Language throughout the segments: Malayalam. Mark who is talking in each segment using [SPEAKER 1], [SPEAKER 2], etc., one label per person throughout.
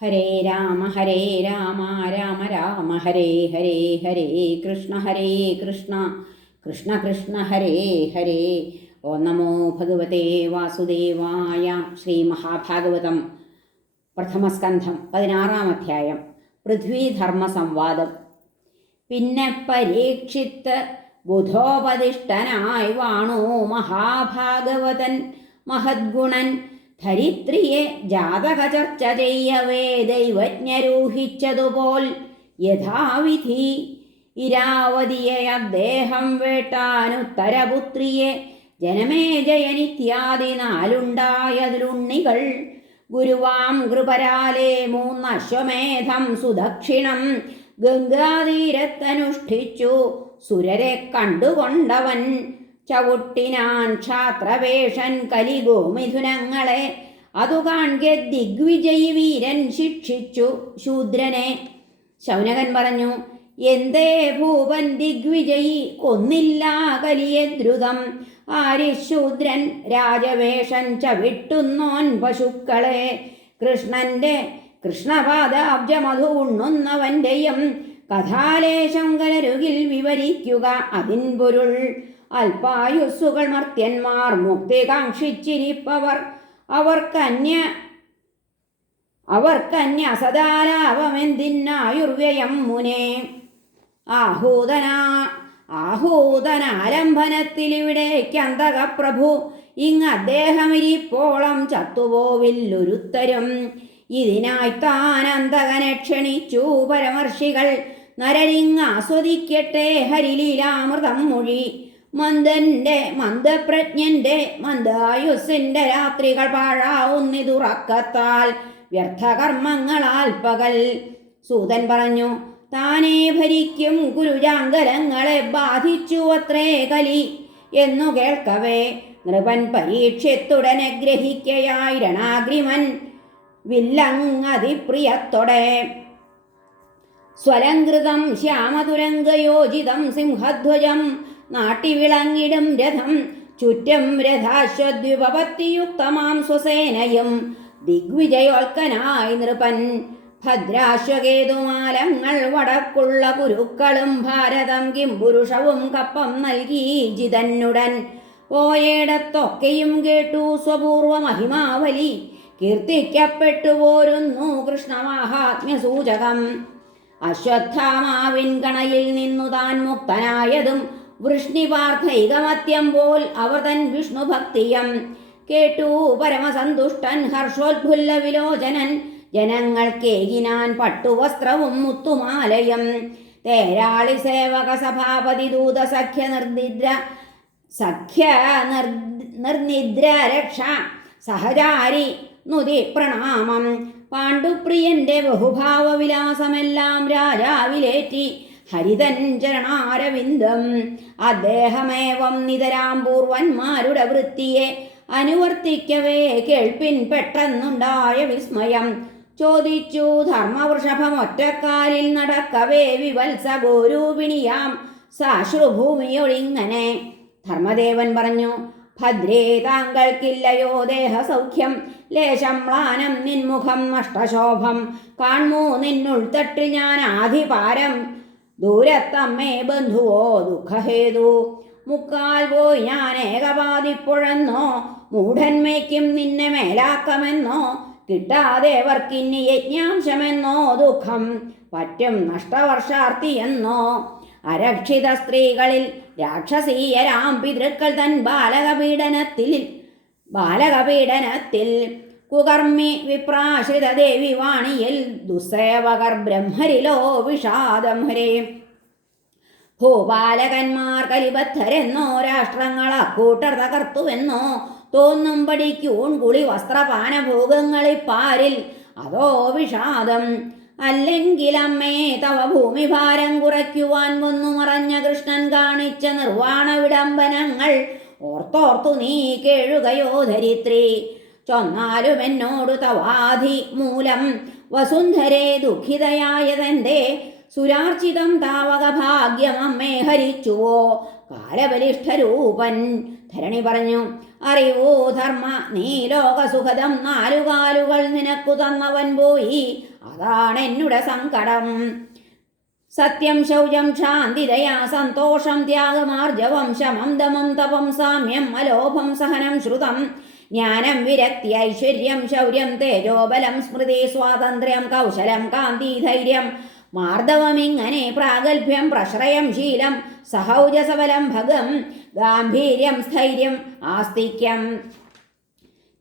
[SPEAKER 1] ഹരേ രാമ ഹരേ രാമ രാമ രാമ ഹരേ ഹരേ ഹരേ കൃഷ്ണ ഹരേ കൃഷ്ണ കൃഷ്ണ കൃഷ്ണ ഹരേ ഹരേ. ഓ നമോ ഭഗവതേ വാസുദേവായ ശ്രീ മഹാഭാഗവതം പ്രഥമസ്കന്ധം പതിനാറാം അധ്യായം പൃഥ്വീധർമ്മ സംവാദം. പിന്നെ പരീക്ഷിത്ത് ബുധോപതിഷ്ഠനായി വാണു മഹാഭാഗവതൻ മഹദ്ഗുണൻ ധരിത്രിയെ ജാതക ചർച്ച ചെയ്യവേ ദൈവജ്ഞരൂഹിച്ചതുപോൽ. യഥാവിധി ഇരാവതിയെ അദ്ദേഹം വേട്ടാനുത്തരപുത്രിയെ ജനമേജയനിത്യാദി നാലുണ്ടായതിലുണ്ണികൾ. ഗുരുവാം കൃപരാലേ മൂന്നശ്വമേധം സുദക്ഷിണം. ഗംഗാതീരത്തനുഷ്ഠിച്ചു സുരരെ കണ്ടുകൊണ്ടവൻ ചവിട്ടിനാൻ ക്ഷാത്രവേഷൻ കലിഗോമിഥുനങ്ങളെ അതു കാൺകെ ദിഗ്വിജയി വീരൻ ശിക്ഷിച്ചു ശൂദ്രനെ. ശൗനകൻ പറഞ്ഞു എന്തേ ഭൂപൻ ദിഗ്വിജയി? കൊന്നില്ല കലിയെ ദ്രുതം. ആര്യശൂദ്രൻ രാജവേഷൻ ചവിട്ടുന്നോൻ പശുക്കളെ. കൃഷ്ണന്റെ കൃഷ്ണപാദാബ്ജമധു ഉണ്ണുന്നവന്റെയും കഥാലേശം വിവരിക്കുക അതിൻ പൊരുൾ. അല്പായുസ്സുകൾ മർത്യന്മാർ മുക്തി കാക്ഷിച്ചിരിപ്പവർ. അവർക്കന്യ അവർക്കന്യ സദാലാപമെന്തിനായുർവ്യയം മുനെ. ആഹൂതനാ ഇങ് അദ്ദേഹമിരിപ്പോളം ചത്തുപോവില്ലൊരുത്തരും ഇതിനായി താൻ അന്തകനെ ക്ഷണിച്ചു പരമർഷികൾ. നരരിങ് ആസ്വദിക്കട്ടെ ഹരിലീലാമൃതം മൊഴി. മന്ദന്റെ മന്ദപ്രജ്ഞന്റെ മന്ദായുസിന്റെ രാത്രികൾ പാഴാവുന്നിതുറക്കത്താൽ വ്യർത്ഥകർമ്മങ്ങളാൽ പകൽ. സൂതൻ പറഞ്ഞു താനേ ഭരിക്കും ഗുരുജാങ്കലങ്ങളെ ബാധിച്ചു അത്രേ കലി എന്നു കേൾക്കവേ നൃപൻ പരീക്ഷത്തുടനെ ഗ്രഹിക്കയായി രണാഗ്രിമൻ വില്ലങ്ങതിപ്രിയത്തോടെ സ്വലങ്കൃതം ശ്യാമതുരംഗയോജിതം സിംഹധ്വജം നാട്ടിവിളങ്ങിടും രഥം ചുറ്റം രഥാശ്വദ്വിപത്തിയുക്തമാം സ്വസേനയും ദിഗ്വിജയോൽക്കനായി നൃപൻ. ഭദ്രാശ്വകേതുമാലങ്ങൾ വടക്കുള്ള കുരുക്കളും ഭാരതം കിം കിംപുരുഷവും കപ്പം നൽകി ജിതന്നുടൻ. പോയേടത്തൊക്കെയും കേട്ടു സ്വപൂർവ മഹിമാവലി കീർത്തിക്കപ്പെട്ടു പോരുന്നു കൃഷ്ണമാഹാത്മ്യസൂചകം. അശ്വത്ഥാമാവിൻ കണയിൽ നിന്നു താൻ മുക്തനായതും വൃഷ്ണിവാർദ്ധൈകമത്യം പോൽ അവർ തൻ വിഷ്ണുഭക്തിയം. കേട്ടു പരമസന്തുഷ്ടൻ ഹർഷോത്ഫുല്ല വിലോചനൻ ജനങ്ങൾക്കേകിനാൻ പട്ടുവസ്ത്രവും മുത്തുമാലയും. തേരാളി സേവക സഭാപതി ദൂത സഖ്യ നിർനിദ്ര സഖ്യ നിർ നിർനിദ്ര രക്ഷ സഹചാരി നുതി പ്രണാമം. പാണ്ഡുപ്രിയന്റെ ബഹുഭാവവിലാസമെല്ലാം രാജാവിലേറ്റി. ഹരിതൻ ചരണാരവിന്ദം. അദ്ദേഹമേവം നിതരാം പൂർവന്മാരുടെ വൃത്തിയെ അനുവർത്തിക്കവേ കേൾപ്പിൻ പെട്ടെന്നുണ്ടായ വിസ്മയം. ചോദിച്ചു ധർമ്മവൃഷഭം ഒറ്റക്കാലിൽ നടക്കവേ വിവത്സ ഗോരൂപിണിയാം സാശ്രുഭൂമിയൊളിങ്ങനെ ധർമ്മദേവൻ പറഞ്ഞു ഭദ്രേ താങ്കൾക്കില്ലയോ ദേഹസൗഖ്യം. ലേശം മ്ലാനം നിൻമുഖം നഷ്ടശോഭം കാൺമൂ നിന്നുൾത്തട്ടിൽ ഞാൻ ആധിപാരം. ദൂരത്തമ്മേ ബന്ധുവോ ദുഃഖഹേതു. മുക്കാൽ പോയി ഞാൻ ഏകപാതിപ്പുഴന്നോ. മൂഢന്മയ്ക്കും നിന്നെ മേലാക്കമെന്നോ. കിട്ടാതെ വർക്കിന് യജ്ഞാംശമെന്നോ ദുഃഖം. പറ്റും നഷ്ടവർഷാർത്ഥിയെന്നോ അരക്ഷിത സ്ത്രീകളിൽ രാക്ഷസീയരാം പിതൃക്കൾ തൻ ബാലകപീഡനത്തിൽ ബാലകപീഡനത്തിൽ കുകർമ്മി വിപ്രാശ്രിത ദേവി വാണിയിൽ ദുസേവകർ ബ്രഹ്മരിലോ വിഷാദം ഹരേ. ഭൂപാലകന്മാർ കലിബദ്ധരെന്നോ രാഷ്ട്രങ്ങൾ അക്കൂട്ടർ തകർത്തുവെന്നോ തോന്നും പടിക്കൂൺകുളി കുളി പാരിൽ അതോ വിഷാദം. അല്ലെങ്കിൽ അമ്മയെ തവ ഭൂമിഭാരം കുറയ്ക്കുവാൻ കൊന്നു മറഞ്ഞ കൃഷ്ണൻ കാണിച്ച നിർവാണ വിടംബനങ്ങൾ ഓർത്തോർത്തു നീ കേഴുകയോ ധരിത്രി. ചൊന്നാലും എന്നോട് തവാധി മൂലം വസുന്ധരെ ദുഃഖിതയായതെന്റെ സുരാർച്ചിതം താവക ഭാഗ്യം അമ്മേ ഹരിച്ചുവോ? കാലബലിഷ്ഠരൂപൻ ധരണി പറഞ്ഞു അറിവോ ധർമ്മ നീ ലോകസുഖദം നാലുകാലുകൾ നിനക്കു തന്നവൻ പോയി. അതാണ് എന്നുടെ സങ്കടം. സത്യം ശൗചം ശാന്തി ദയാ സന്തോഷം ത്യാഗമാർജവം ശമം ദമം തപം സാമ്യം അലോഭം സഹനം ശ്രുതം. ജ്ഞാനം വിരക്തി ഐശ്വര്യം ശൗര്യം തേജോബലം സ്മൃതി സ്വാതന്ത്ര്യം കൗശലം കാന്തി ധൈര്യം. മാർദ്ദവമിങ്ങനെ പ്രാഗൽഭ്യം പ്രശ്രയം ശീലം സഹൗജസബലം ഭഗം ഗാംഭീര്യം സ്ഥൈര്യം ആസ്തിക്യം.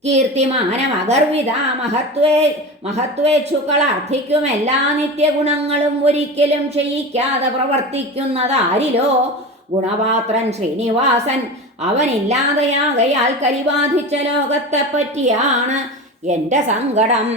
[SPEAKER 1] കീർത്തിമാനം അഗർവിത മഹത്വേ മഹത്വേച്ഛുക്കൾ അർത്ഥിക്കും എല്ലാ നിത്യഗുണങ്ങളും ഒരിക്കലും ക്ഷയിക്കാതെ പ്രവർത്തിക്കുന്നതാരിലോ? ഗുണപാത്രൻ ശ്രീനിവാസൻ അവനില്ലാതെയാകയാൽ കരിബാധിച്ച ലോകത്തെ പറ്റിയാണ് എന്റെ സങ്കടം.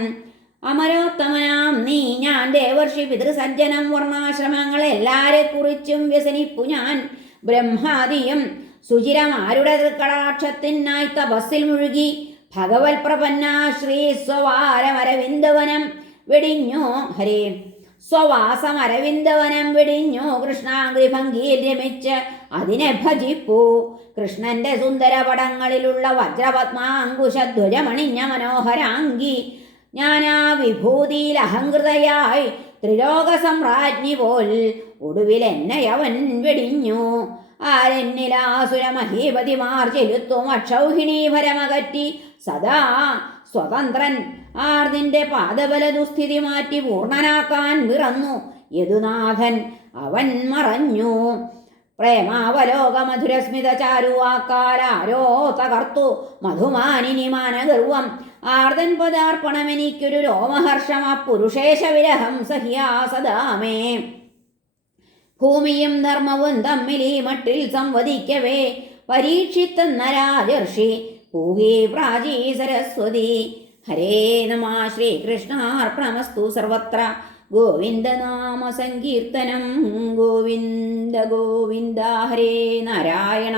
[SPEAKER 1] അമരോത്തമനാം നീ ഞാൻ ദേവർഷി പിതൃസജ്ജനം വർണാശ്രമങ്ങൾ എല്ലാരെ കുറിച്ചും വ്യസനിപ്പു ഞാൻ. ബ്രഹ്മാദിയും സുചിരമാരുടെ തൃക്കടാക്ഷത്തിനായി തപസ്സിൽ മുഴുകി ഭഗവത് പ്രപന്ന ശ്രീ സ്വവാരമരവിന്ദവനം വെടിഞ്ഞു. ഹരേ. സ്വവാസമരവിന്ദവനം വെടിഞ്ഞു. കൃഷ്ണാംഗ്രി ഭംഗിയിൽ രമിച്ച് അതിനെ ഭജിപ്പൂ. കൃഷ്ണന്റെ സുന്ദര പടങ്ങളിലുള്ള വജ്രപത്മാങ്കുശധ്വജമണിഞ്ഞ മനോഹരാംഗി. ഞാനാ വിഭൂതിയിൽ അഹങ്കൃതയായി ത്രിലോക സമ്രാജ്ഞി പോൽ ഒടുവിൽ എന്നെ അവൻ വെടിഞ്ഞു. ആരെന്നിലാസുര മഹീപതിമാർ ചെലുത്തും അക്ഷൗഹിണീ ഭരമകറ്റി സദാ സ്വതന്ത്രൻ. ആർ നിന്റെ പാദബല ദുസ്ഥിതി മാറ്റി പൂർണനാക്കാൻ വിറന്നു യദുനാഥൻ. അവൻ മറഞ്ഞു. പ്രേമാവലോക മധുരസ്മിത ചാരുവാക്കാരോ തകർത്തു. മധുമാനിനി മാനഗർവം. ആർദൻ പദാർപ്പണമെനിക്കൊരു രോമഹർഷം ആ പുരുഷേശ വിരഹം സഹ്യാ സദാമേ. ഭൂമിയും ധർമ്മവും തമ്മിൽ ഈ മട്ടിൽ സംവദിക്കവേ. പരീക്ഷിത്തെന്ന രാജർഷി പൂകി പ്രാചീ സരസ്വതി. ഹരേ നമ ശ്രീകൃഷ്ണാർപ്പണമസ്തു സർവത്ര. ഗോവിന്ദനാമ സങ്കീർത്തനം. ഗോവിന്ദ ഗോവിന്ദ ഹരേ നാരായണ.